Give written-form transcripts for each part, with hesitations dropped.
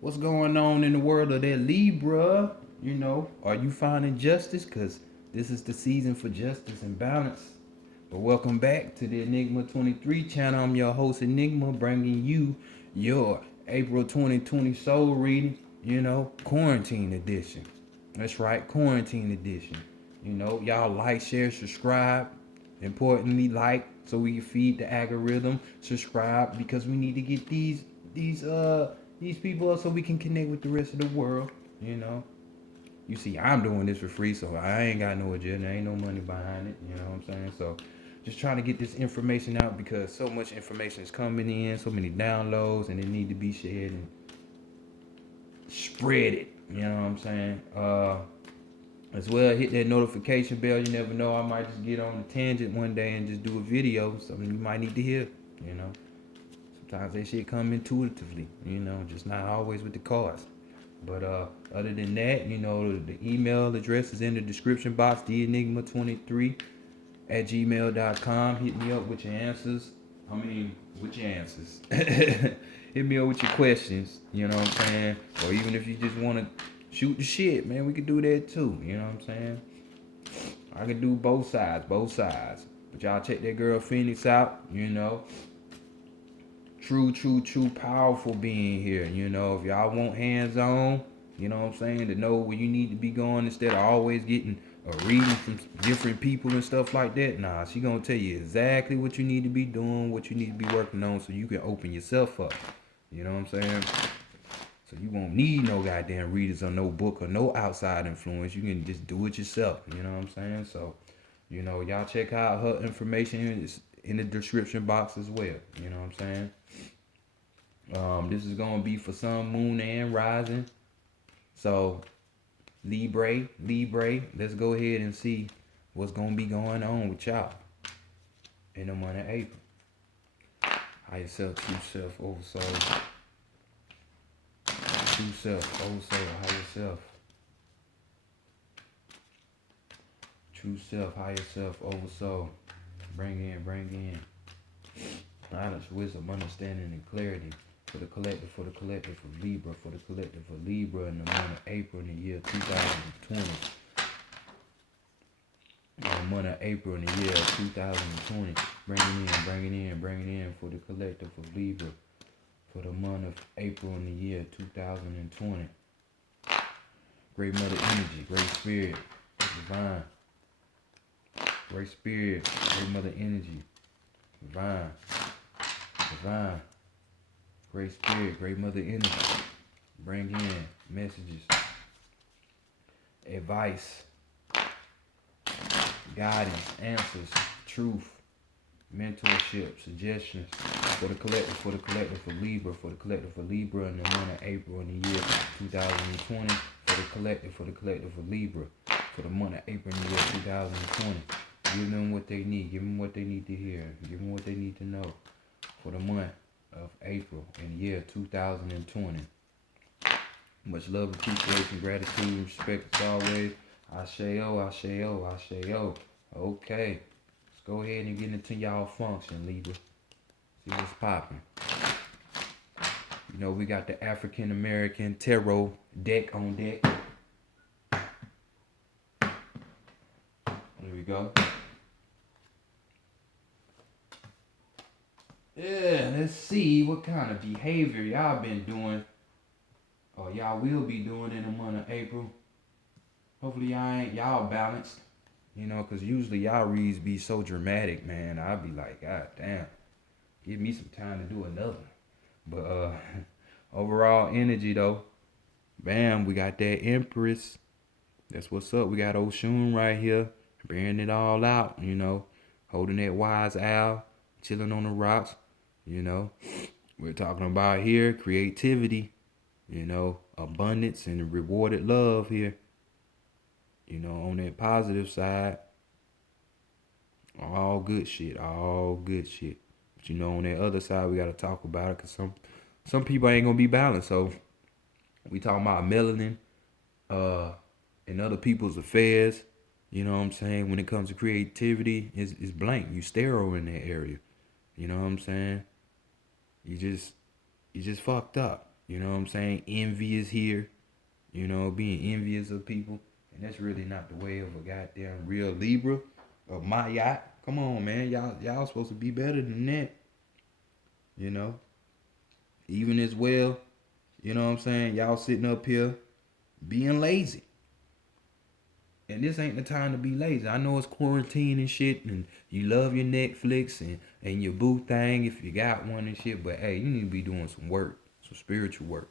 What's going on in the world of that Libra? Are you finding justice? Because this is the season for justice and balance. But welcome back to the Enigma 23 channel. I'm your host, Enigma, bringing you your April 2020 soul reading, quarantine edition. That's right, quarantine edition. Y'all like, share, subscribe. Importantly, like so we can feed the algorithm. Subscribe because we need to get these people up so we can connect with the rest of the world. You know. You see, I'm doing this for free, so I ain't got no agenda. Ain't no money behind it. You know what I'm saying? So just trying to get this information out because so much information is coming in, so many downloads, and it need to be shared and spread it. You know what I'm saying? As well, hit that notification bell. You never know, I might just get on a tangent one day and just do a video, something you might need to hear. You know, sometimes that shit come intuitively. Just not always with the cards. But other than that, the email address is in the description box, theenigma23@gmail.com. Hit me up with your answers. With your answers. Hit me up with your questions, you know what I'm saying? Or even if you just want to shoot the shit, man, we could do that too, you know what I'm saying? I can do both sides. But y'all check that girl Phoenix out, True, powerful being here, If y'all want hands on, you know what I'm saying, to know where you need to be going instead of always getting a reading from different people and stuff like that. Nah, she gonna tell you exactly what you need to be doing, what you need to be working on so you can open yourself up. You know what I'm saying? So you won't need no goddamn readers or no book or no outside influence. You can just do it yourself. You know what I'm saying? So, y'all check out her information in the description box as well. You know what I'm saying? This is gonna be for sun, moon, and rising. So Libra, let's go ahead and see what's gonna be going on with y'all in the month of April. Higher self, true self, oversoul. True self, oversoul, higher self. True self, higher self, oversoul. Bring in. Knowledge, wisdom, understanding, and clarity. For the collective, for Libra, for Libra in the month of April in the year 2020. In the month of April in the year 2020. Bringing in for the collective of Libra for the month of April in the year 2020. Great mother energy, great spirit, divine. Great spirit, great mother energy, divine. Great spirit, great mother energy. Bring in messages, advice, guidance, answers, truth, mentorship, suggestions for the collective, for Libra, in the month of April in the year 2020. For the collective of Libra for the month of April in the year 2020. Give them what they need. Give them what they need to hear. Give them what they need to know for the month of April in the year 2020. Much love, appreciation, gratitude, respect as always. Ashe-o. Okay. Let's go ahead and get into y'all function, Libra. See what's popping. We got the African American Tarot deck on deck. There we go. Yeah, let's see what kind of behavior y'all been doing or y'all will be doing in the month of April. Hopefully y'all balanced, because usually y'all reads be so dramatic, man. I'll be like, God damn, give me some time to do another. But overall energy though, bam, we got that Empress. That's what's up. We got Oshun right here, bearing it all out, holding that wise owl, chilling on the rocks, We're talking about here creativity, abundance and rewarded love here. On that positive side, all good shit. But on that other side, we gotta talk about it because some people ain't gonna be balanced. So we talking about melanin, in other people's affairs. You know what I'm saying? When it comes to creativity, it's blank. You sterile in that area. You know what I'm saying? You just fucked up. You know what I'm saying? Envy is here. You know, being envious of people. And that's really not the way of a goddamn real Libra of my yacht. Come on, man. Y'all supposed to be better than that. You know? Even as well, you know what I'm saying? Y'all sitting up here being lazy. And this ain't the time to be lazy. I know it's quarantine and shit, and you love your Netflix and your boo thing if you got one and shit, but hey, you need to be doing some work, some spiritual work,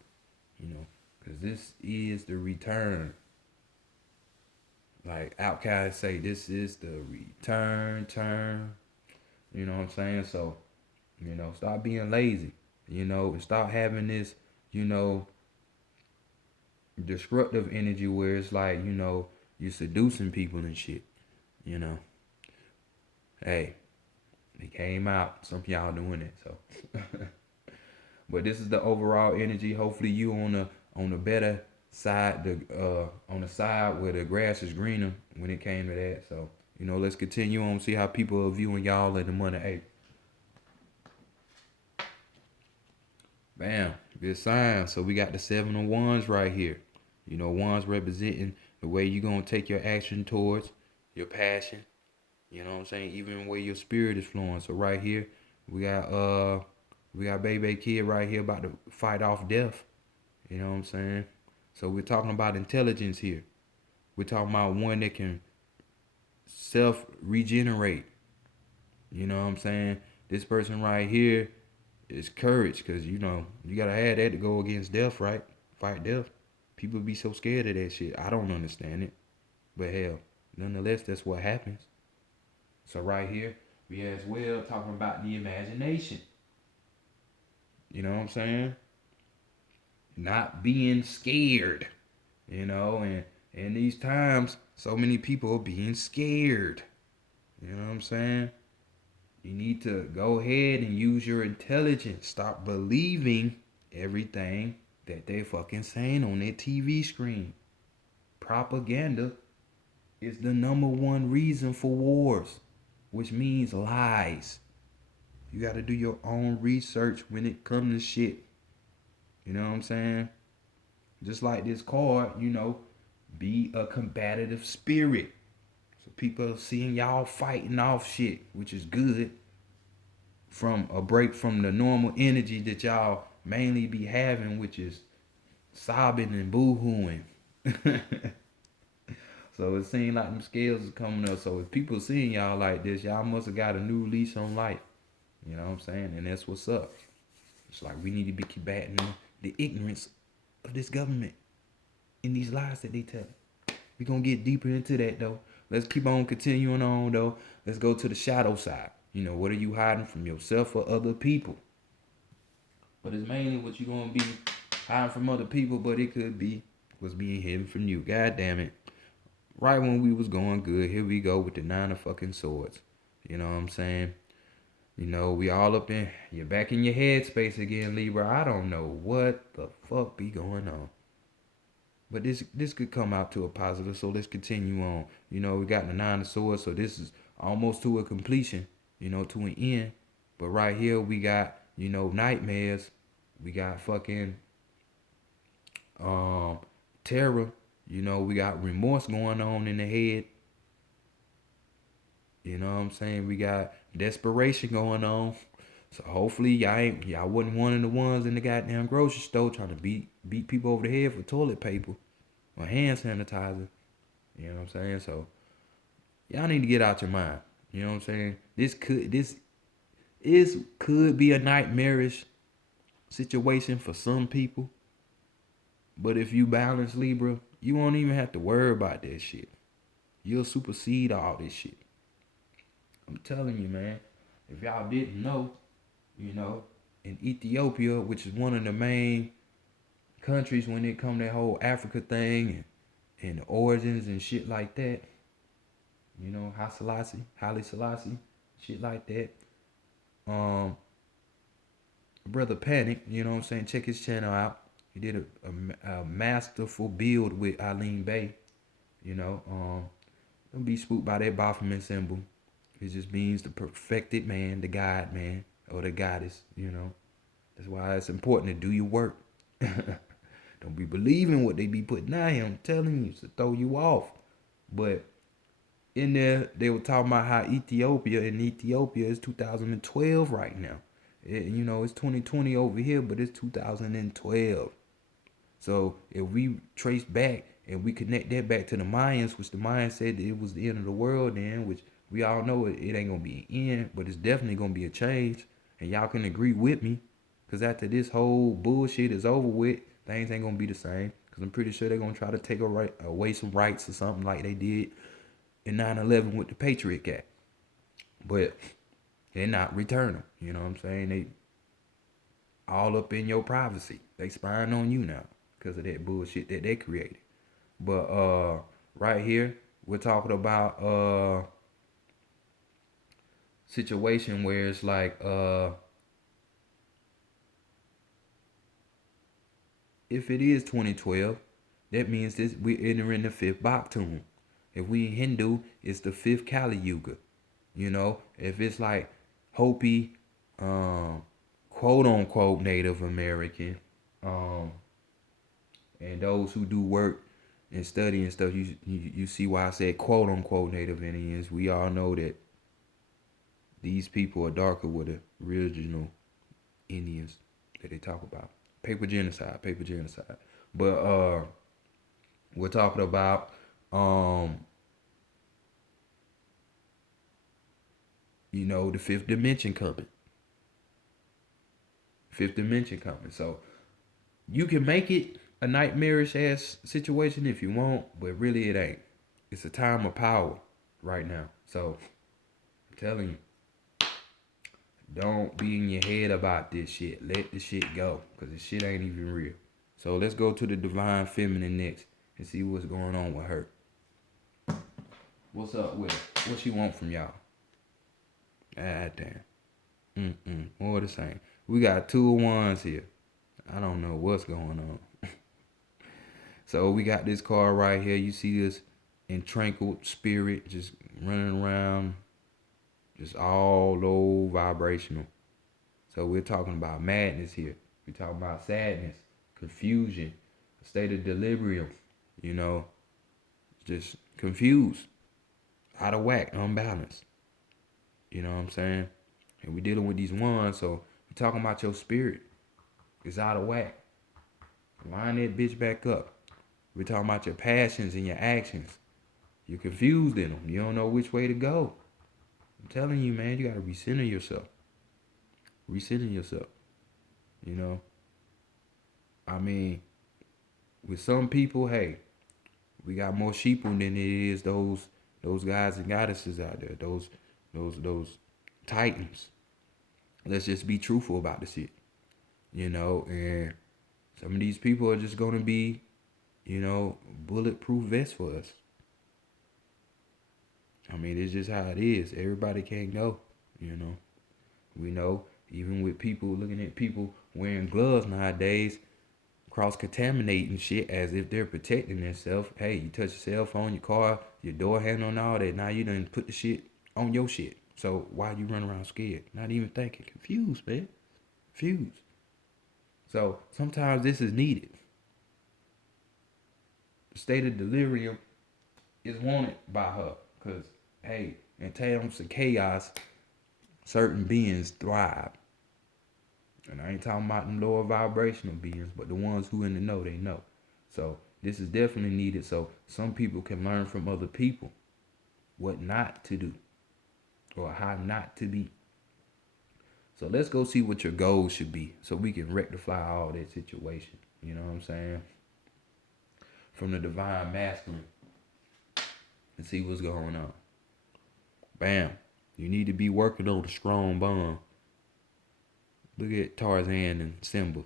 you know, because this is the return. Like Outcast say, this is the turn. You know what I'm saying? So, you know, stop being lazy, you know, and stop having this, you know, disruptive energy where it's like, you know, you're seducing people and shit, you know. Hey, it came out. Some of y'all doing it, so. But this is the overall energy. Hopefully you on the better side, on the side where the grass is greener when it came to that. So, you know, let's continue on, see how people are viewing y'all in the month of April. Bam, good sign. So we got the 7 of Wands right here. You know, Wands representing the way you're gonna take your action towards your passion. You know what I'm saying? Even where your spirit is flowing. So right here, we got baby kid right here about to fight off death. You know what I'm saying? So we're talking about intelligence here. We're talking about one that can self regenerate. You know what I'm saying? This person right here is courage, because you know you gotta have that to go against death, right? Fight death. People be so scared of that shit. I don't understand it, but hell, nonetheless, that's what happens. So right here, we as well talking about the imagination. You know what I'm saying? Not being scared. You know, and in these times, so many people are being scared. You know what I'm saying? You need to go ahead and use your intelligence. Stop believing everything that they fucking saying on their TV screen. Propaganda is the #1 reason for wars, which means lies. You got to do your own research when it comes to shit. You know what I'm saying? Just like this card, you know, be a combative spirit. So people are seeing y'all fighting off shit, which is good. From a break from the normal energy that y'all mainly be having, which is sobbing and boo-hooing. So it seems like them scales is coming up. So if people seeing y'all like this, y'all must have got a new lease on life. You know what I'm saying? And that's what's up. It's like we need to be combating the ignorance of this government and these lies that they tell. We're going to get deeper into that, though. Let's keep on continuing on, though. Let's go to the shadow side. You know, what are you hiding from yourself or other people? But it's mainly what you're going to be hiding from other people, but it could be what's being hidden from you. God damn it. Right when we was going good, here we go with the 9 of Swords. You know what I'm saying? You know, we all up in, you're back in your headspace again, Libra. I don't know what the fuck be going on. But this could come out to a positive, so let's continue on. You know, we got the 9 of Swords, so this is almost to a completion, you know, to an end. But right here we got, you know, nightmares. We got fucking terror. You know, we got remorse going on in the head. You know what I'm saying? We got desperation going on. So hopefully y'all wasn't one of the ones in the goddamn grocery store trying to beat people over the head for toilet paper or hand sanitizer. You know what I'm saying? So y'all need to get out your mind. You know what I'm saying? This could be a nightmarish situation for some people. But if you balance Libra, you won't even have to worry about that shit. You'll supersede all this shit. I'm telling you, man. If y'all didn't know, you know, in Ethiopia, which is one of the main countries when it come to that whole Africa thing and the origins and shit like that, you know, Haile Selassie, shit like that. Brother Panic, you know what I'm saying? Check his channel out. He did a masterful build with Eileen Bay. You know, don't be spooked by that Baphomet symbol. It just means the perfected man, the God man, or the goddess, you know. That's why it's important to do your work. Don't be believing what they be putting out here. I'm telling you, it's to throw you off. But in there, they were talking about how Ethiopia is 2012 right now. It's 2020 over here, but it's 2012. So if we trace back and we connect that back to the Mayans, which the Mayans said that it was the end of the world then, which we all know it ain't gonna be an end, but it's definitely gonna be a change. And y'all can agree with me, cause after this whole bullshit is over with, things ain't gonna be the same. Cause I'm pretty sure they're gonna try to take away some rights or something like they did in 9/11 with the Patriot Act. But they're not returning. You know what I'm saying? They all up in your privacy. They spying on you now because of that bullshit that they created. But right here, we're talking about situation where it's like if it is 2012, that means this we're entering the fifth Bakhtun. If we Hindu, it's the fifth Kali Yuga. If it's like Hopi, quote unquote Native American, um, and those who do work and study and stuff, you see why I said quote unquote Native Indians. We all know that these people are darker with the original Indians that they talk about. Paper genocide. But we're talking about the fifth dimension coming. So you can make it a nightmarish ass situation if you want, but really it ain't. It's a time of power right now. So I'm telling you, don't be in your head about this shit. Let the shit go, because this shit ain't even real. So let's go to the divine feminine next and see what's going on with her. What's up with her? What she want from y'all? Ah, damn. More the same. We got 2 of wands here. I don't know what's going on. So we got this card right here. You see this in tranquil spirit just running around, just all low vibrational. So we're talking about madness here. We're talking about sadness, confusion, a state of delirium, just confused, out of whack, unbalanced. You know what I'm saying? And we're dealing with these ones, so we're talking about your spirit. It's out of whack. Line that bitch back up. We're talking about your passions and your actions. You're confused in them. You don't know which way to go. I'm telling you, man, you gotta recenter yourself. I mean, with some people, hey, we got more sheeple than it is those guys and goddesses out there. Those titans. Let's just be truthful about the shit. And some of these people are just gonna be, bulletproof vests for us. I mean, it's just how it is. Everybody can't go, We know, even with people looking at people wearing gloves nowadays, cross-contaminating shit as if they're protecting themselves. Hey, you touch your cell phone, your car, your door handle and all that. Now you done put the shit on your shit. So why you run around scared? Not even thinking. Confused, man. Confused. So sometimes this is needed. The state of delirium is wanted by her. Because, hey, in times of chaos, certain beings thrive. And I ain't talking about them lower vibrational beings, but the ones who in the know, they know. So this is definitely needed so some people can learn from other people what not to do or how not to be. So let's go see what your goals should be so we can rectify all that situation. You know what I'm saying? From the divine masculine and see what's going on. Bam. You need to be working on a strong bond. Look at Tarzan and Simba.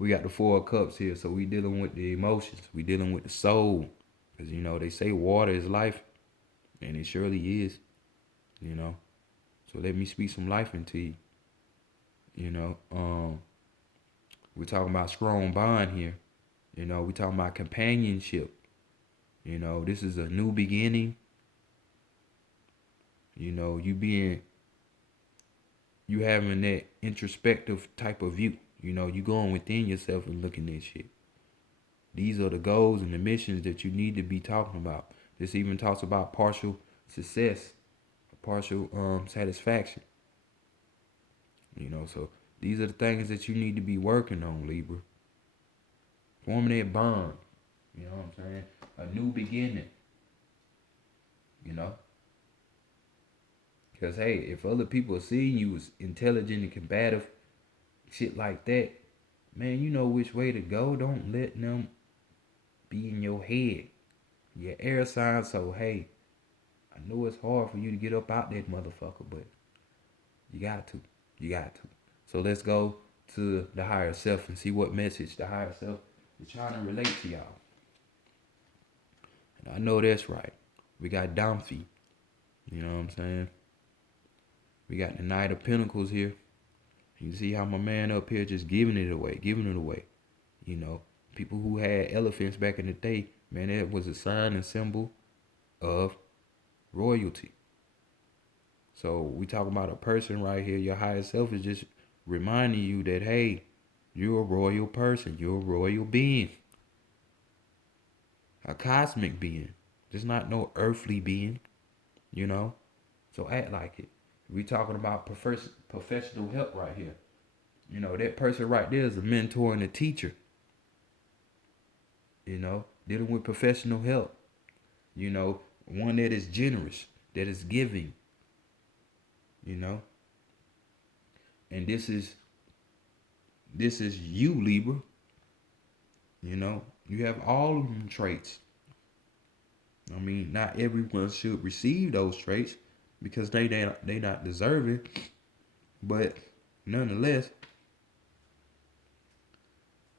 We got the 4 of Cups here, so we dealing with the emotions. We dealing with the soul. Because, they say water is life. And it surely is. So let me speak some life into you. We're talking about strong bond here. We're talking about companionship. This is a new beginning. You having that introspective type of view. You know, you going within yourself and looking at shit. These are the goals and the missions that you need to be talking about. This even talks about partial success, partial satisfaction. You know, so these are the things that you need to be working on, Libra. Forming that bond. You know what I'm saying? A new beginning. You know? Because, hey, if other people are seeing you as intelligent and combative, shit like that, man, you know which way to go. Don't let them be in your head. Your air sign, so, hey, I know it's hard for you to get up out that motherfucker, but you got to. You got to. So let's go to the higher self and see what message the higher self is trying to relate to y'all. And I know that's right. We got Damfi. You know what I'm saying? We got the Knight of Pentacles here. You see how my man up here just giving it away. You know, people who had elephants back in the day, man, that was a sign and symbol of royalty. So we talk about a person right here. Your higher self is just reminding you that, hey, you're a royal person. You're a royal being. A cosmic being. Just not no earthly being, you know? So act like it. We talking about professional help right here. You know, that person right there is a mentor and a teacher. You know, dealing with professional help. You know, one that is generous, that is giving. You know? And this is you, Libra. You know, you have all of them traits. I mean, not everyone should receive those traits because they not deserving, but nonetheless,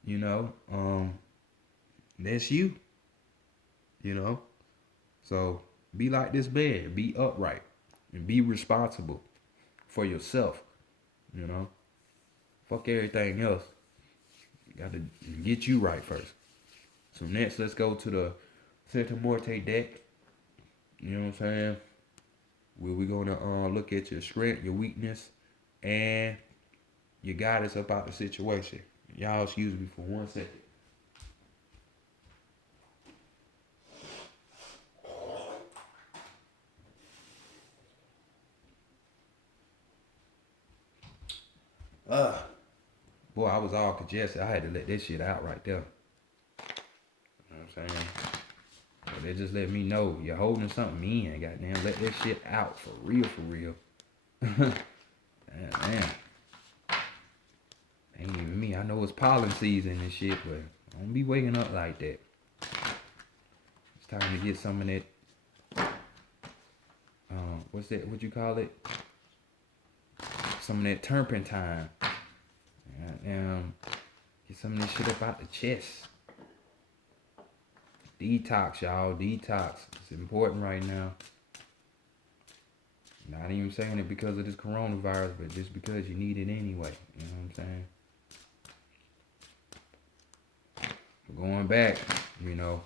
you know, that's you. You know, so be like this man, be upright, and be responsible for yourself. You know, fuck everything else. You got to get you right first. So next, let's go to the Santa Morte deck. You know what I'm saying? Where we're gonna look at your strength, your weakness, and your guidance about the situation. Y'all excuse me for 1 second. Boy, I was all congested. I had to let that shit out right there. You know what I'm saying? So they just let me know you're holding something in. Goddamn, let that shit out for real, for real. Man. Ain't even me. I know it's pollen season and shit, but I don't be waking up like that. It's time to get some of that. What's that? What you call it? Some of that turpentine. Get some of this shit up out the chest. Detox, y'all. Detox. It's important right now. Not even saying it because of this coronavirus, but just because you need it anyway. You know what I'm saying? Going back, you know,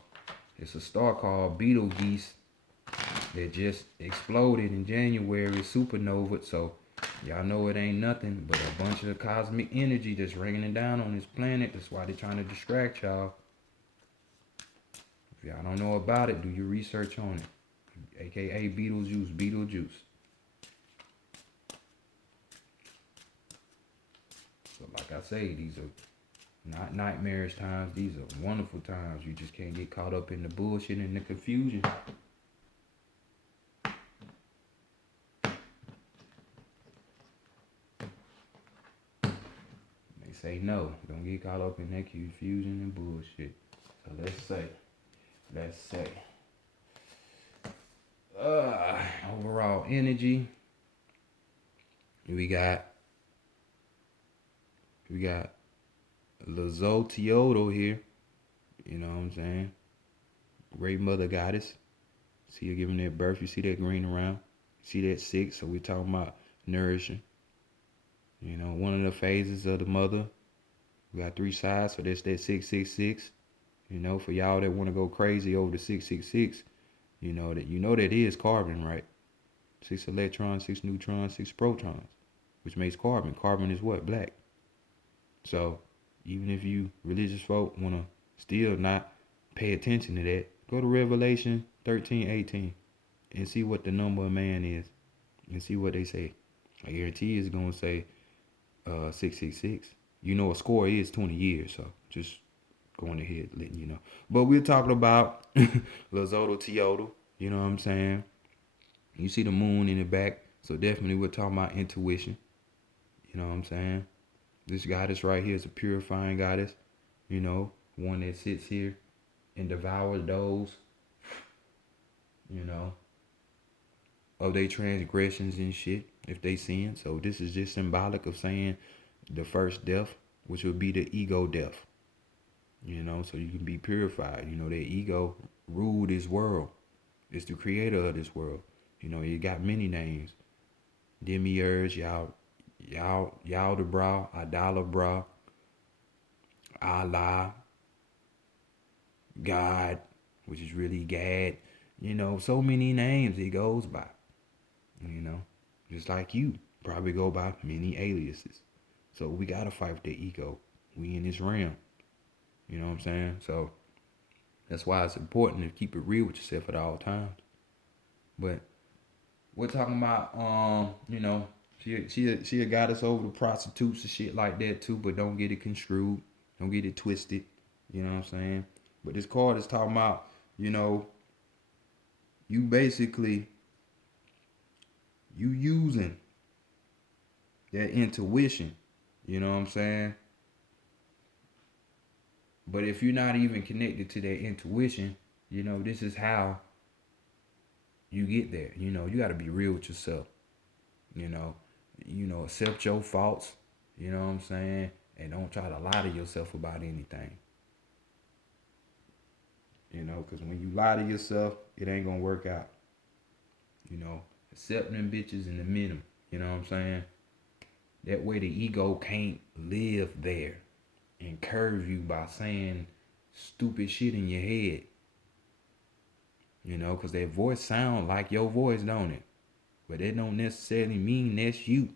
it's a star called Betelgeuse that just exploded in January, supernova. So y'all know it ain't nothing but a bunch of cosmic energy that's raining down on this planet. That's why they're trying to distract y'all. If y'all don't know about it, do your research on it. AKA Beetlejuice. So like I say, these are not nightmarish times. These are wonderful times. You just can't get caught up in the bullshit and the confusion. They say no. Don't get caught up in that confusion and bullshit. So let's say. Overall energy. We got Lazo Teodo here. You know what I'm saying? Great mother goddess. See her giving that birth. You see that green around. You see that 6. So we're talking about nourishing. You know, one of the phases of the mother. We got 3 sides. So that's that 666. You know, for y'all that want to go crazy over the 666, you know that is carbon, right? 6 electrons, 6 neutrons, 6 protons, which makes carbon. Carbon is what? Black. So even if you religious folk want to still not pay attention to that, go to Revelation 13:18 and see what the number of man is and see what they say. I guarantee it's going to say 666. You know, a score is 20 years, so just going ahead letting you know. But we're talking about Lazoto Tioto, you know what I'm saying? You see the moon in the back, so definitely we're talking about intuition, you know what I'm saying? This goddess right here is a purifying goddess, you know, one that sits here and devours those, you know, of their transgressions and shit if they sin. So this is just symbolic of saying the first death, which would be the ego death, you know, so you can be purified. You know, that ego ruled this world. It's the creator of this world. You know, it got many names. Demiurge, Yaldabaoth, Adalabra, Allah, God, which is really Gad. You know, so many names it goes by. You know, just like you probably go by many aliases. So we gotta fight with the ego. We in this realm. You know what I'm saying? So that's why it's important to keep it real with yourself at all times. But we're talking about you know, she a goddess over the prostitutes and shit like that too, but don't get it construed. Don't get it twisted. You know what I'm saying? But this card is talking about, you know, you basically you using that intuition. You know what I'm saying? But if you're not even connected to that intuition, you know, this is how you get there. You know, you got to be real with yourself. You know, accept your faults. You know what I'm saying? And don't try to lie to yourself about anything. You know, because when you lie to yourself, it ain't gonna work out. You know, accept them bitches in the minimum. You know what I'm saying? That way the ego can't live there and curve you by saying stupid shit in your head. You know, because that voice sound like your voice, don't it? But that don't necessarily mean that's you.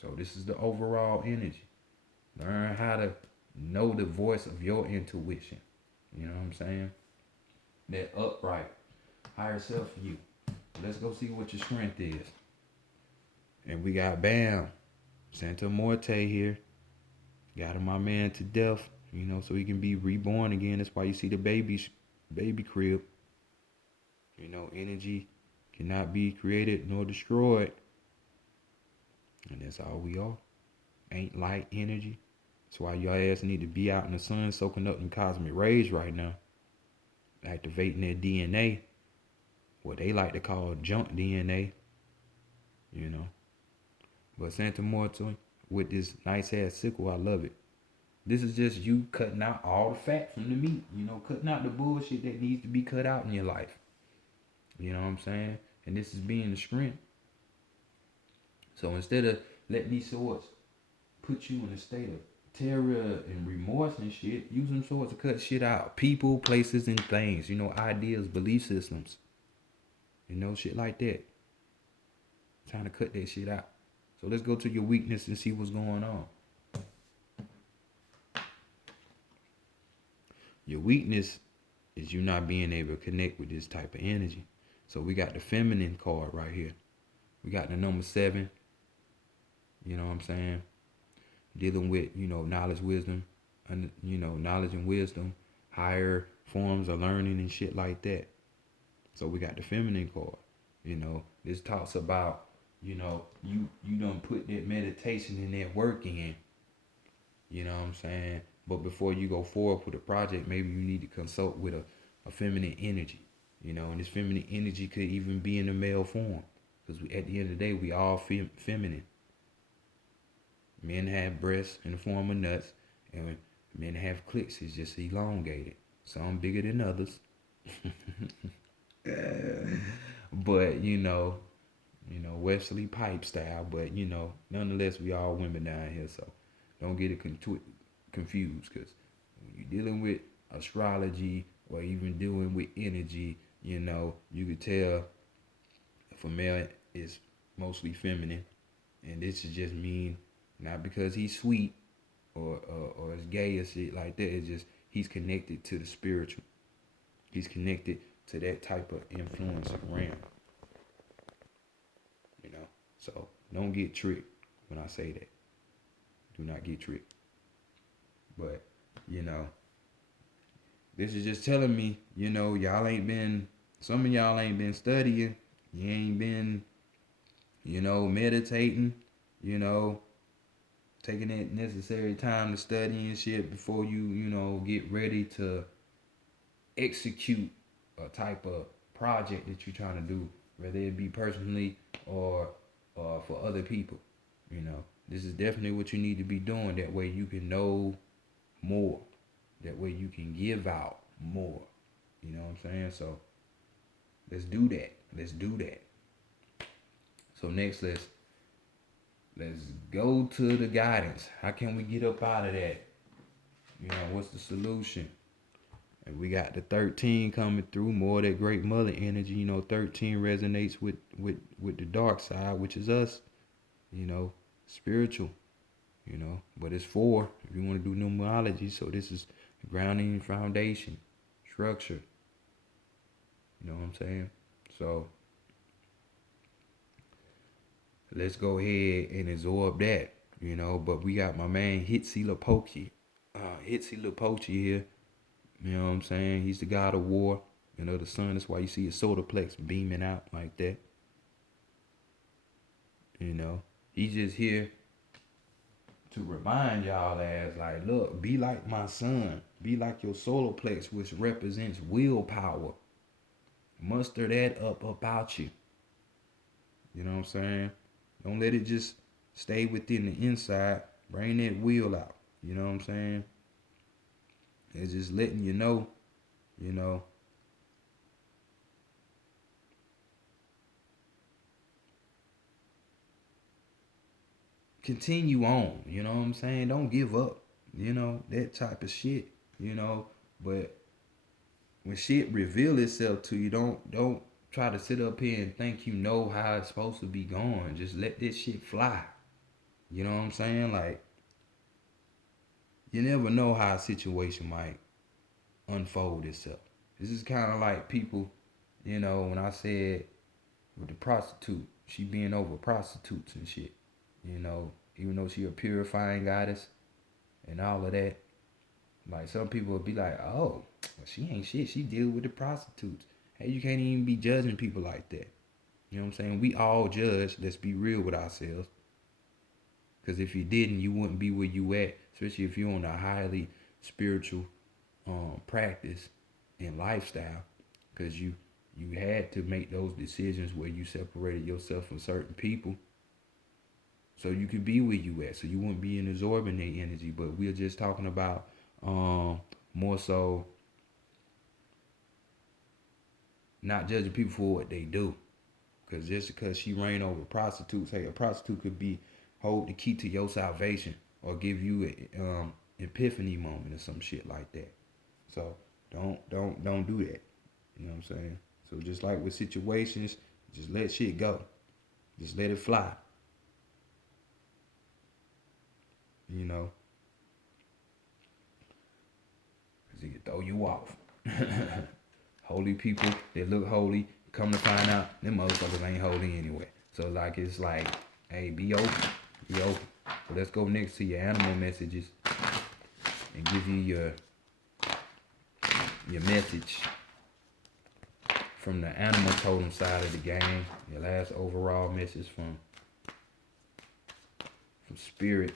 So this is the overall energy. Learn how to know the voice of your intuition. You know what I'm saying? That upright, higher self you. Let's go see what your strength is. And we got Bam, Santa Morte here. Got him, my man, to death. You know, so he can be reborn again. That's why you see the baby crib. You know, energy cannot be created nor destroyed. And that's all we are. Ain't light energy. That's why your ass need to be out in the sun soaking up in cosmic rays right now. Activating their DNA. What they like to call junk DNA. You know. But Santa Morte with this nice ass sickle, I love it. This is just you cutting out all the fat from the meat. You know, cutting out the bullshit that needs to be cut out in your life. You know what I'm saying? And this is being the strength. So instead of letting these swords put you in a state of terror and remorse and shit, use them swords to cut shit out. People, places, and things. You know, ideas, belief systems. You know, shit like that. Trying to cut that shit out. So let's go to your weakness and see what's going on. Your weakness is you not being able to connect with this type of energy. So we got the feminine card right here. We got the number 7. You know what I'm saying? Dealing with, you know, knowledge, wisdom, and you know, knowledge and wisdom, higher forms of learning and shit like that. So we got the feminine card. You know, this talks about, you know, you don't put that meditation and that work in. You know what I'm saying? But before you go forward with a project, maybe you need to consult with a feminine energy. You know, and this feminine energy could even be in the male form. Because at the end of the day, we all feminine. Men have breasts in the form of nuts, and men have clits. It's just elongated. Some bigger than others. But, you know, Wesley Pipe style. But, you know, nonetheless, we all women down here. So don't get it confused. Because when you're dealing with astrology or even dealing with energy, you know, you could tell if a male is mostly feminine And this is just mean, not because he's sweet or is gay or shit like that. It's just he's connected to the spiritual. He's connected to that type of influence realm. You know, so don't get tricked when I say that. Do not get tricked. But you know, this is just telling me, you know, some of y'all ain't been studying. You ain't been, you know, meditating, you know, taking that necessary time to study and shit before you know, get ready to execute a type of project that you're trying to do, whether it be personally or for other people. You know, this is definitely what you need to be doing. That way you can know more. That way you can give out more. You know what I'm saying? So let's do that. Let's do that. So next, let's go to the guidance. How can we get up out of that? You know, what's the solution? And we got the 13 coming through, more of that great mother energy. You know, 13 resonates with the dark side, which is us. You know, spiritual. You know, but it's 4 if you want to do numerology. So this is grounding, foundation, structure. You know what I'm saying? So let's go ahead and absorb that. You know, but we got my man Huitzilopochtli here. You know what I'm saying? He's the god of war. You know, the sun. That's why you see his solar plex beaming out like that. You know, he's just here to remind y'all as like, look, be like my son. Be like your solar plex, which represents willpower. Muster that up about you. You know what I'm saying? Don't let it just stay within the inside. Bring that will out. You know what I'm saying? It's just letting you know, continue on. You know what I'm saying? Don't give up. You know, that type of shit. You know, but when shit reveal itself to you, don't try to sit up here and think you know how it's supposed to be going. Just let this shit fly. You know what I'm saying? Like, you never know how a situation might unfold itself. This is kind of like people, you know, when I said with the prostitute, she being over prostitutes and shit. You know, even though she a purifying goddess and all of that. Like, some people would be like, oh, well, she ain't shit. She deal with the prostitutes. Hey, you can't even be judging people like that. You know what I'm saying? We all judge. Let's be real with ourselves. Because if you didn't, you wouldn't be where you at. Especially if you're on a highly spiritual practice and lifestyle. Because you had to make those decisions where you separated yourself from certain people. So you could be where you at. So you wouldn't be in absorbing their energy. But we're just talking about more so not judging people for what they do. Because just because she reign over prostitutes, hey, a prostitute could hold the key to your salvation or give you an epiphany moment or some shit like that. So don't do that. You know what I'm saying? So just like with situations, just let shit go. Just let it fly. You know? Because it can throw you off. Holy people that look holy, come to find out, them motherfuckers ain't holy anyway. So like, it's like, hey, be open. Be open. So let's go next to your animal messages and give you your message from the animal totem side of the game. Your last overall message from spirit.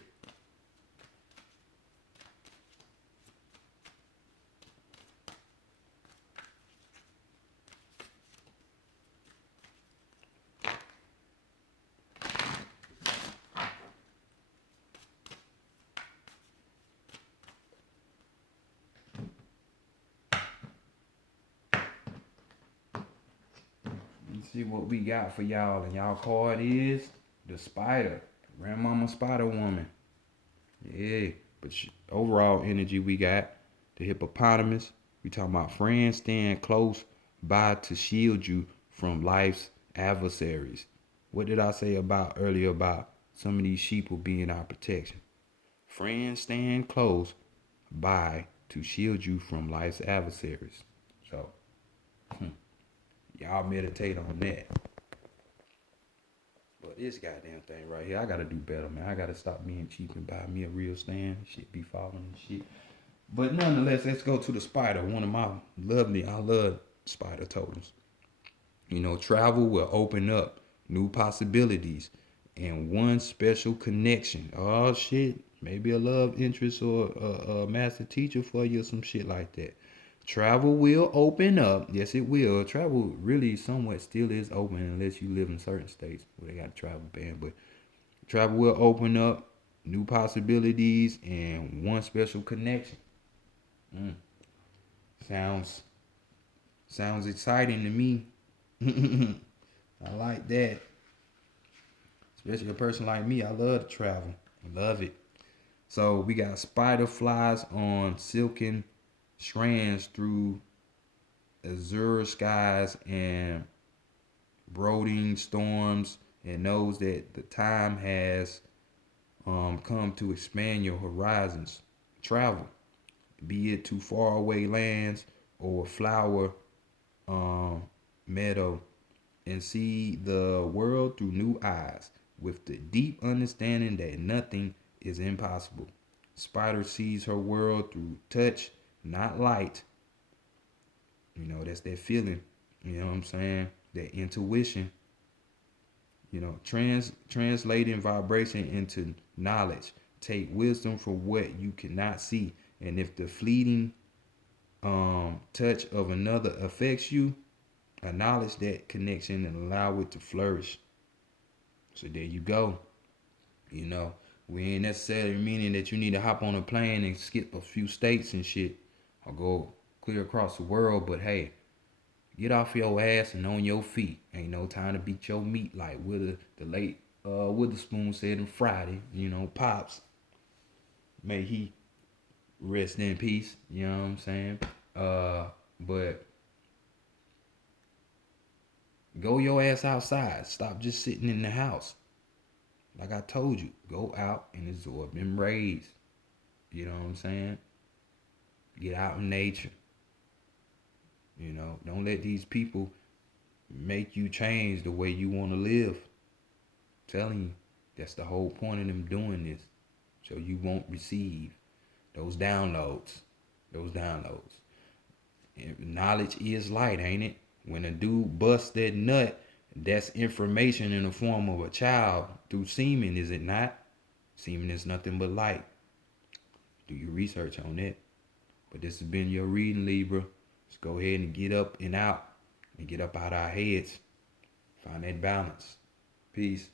See what we got for y'all, and y'all card is the spider, grandmama spider woman. Yeah, but overall energy we got the hippopotamus. We talking about friends stand close by to shield you from life's adversaries. What did I say about earlier about some of these sheep will be in our protection. Friends stand close by to shield you from life's adversaries. So, y'all meditate on that. But this goddamn thing right here, I gotta do better, man. I gotta stop being cheap and buy me a real stand. Shit be falling and shit. But nonetheless, let's go to the spider. One of my I love spider totems. You know, travel will open up new possibilities and one special connection. Oh shit, maybe a love interest or a master teacher for you or some shit like that. Travel will open up. Yes, it will. Travel really somewhat still is open unless you live in certain states where they got a travel ban. But travel will open up new possibilities and one special connection. Mm. Sounds sounds exciting to me. I like that. Especially a person like me, I love to travel. I love it. So we got spider flies on silken strands through azure skies and brooding storms, and knows that the time has come to expand your horizons. Travel, be it to faraway lands or flower um, meadow, and see the world through new eyes with the deep understanding that nothing is impossible. Spider sees her world through touch, not light. You know, that's that feeling. You know what I'm saying? That intuition. You know, translating vibration into knowledge. Take wisdom from what you cannot see. And if the fleeting touch of another affects you, acknowledge that connection and allow it to flourish. So there you go. You know, we ain't necessarily meaning that you need to hop on a plane and skip a few states and shit or go clear across the world, but hey, get off your ass and on your feet. Ain't no time to beat your meat like the late Witherspoon said on Friday. You know, Pops, may he rest in peace. You know what I'm saying? But go your ass outside. Stop just sitting in the house. Like I told you, go out and absorb them rays. You know what I'm saying? Get out in nature. You know, don't let these people make you change the way you want to live. I'm telling you, that's the whole point of them doing this. So you won't receive those downloads. Those downloads. And knowledge is light, ain't it? When a dude busts that nut, that's information in the form of a child through semen, is it not? Semen is nothing but light. Do your research on that. But this has been your reading, Libra. Let's go ahead and get up and out and get up out our heads. Find that balance. Peace.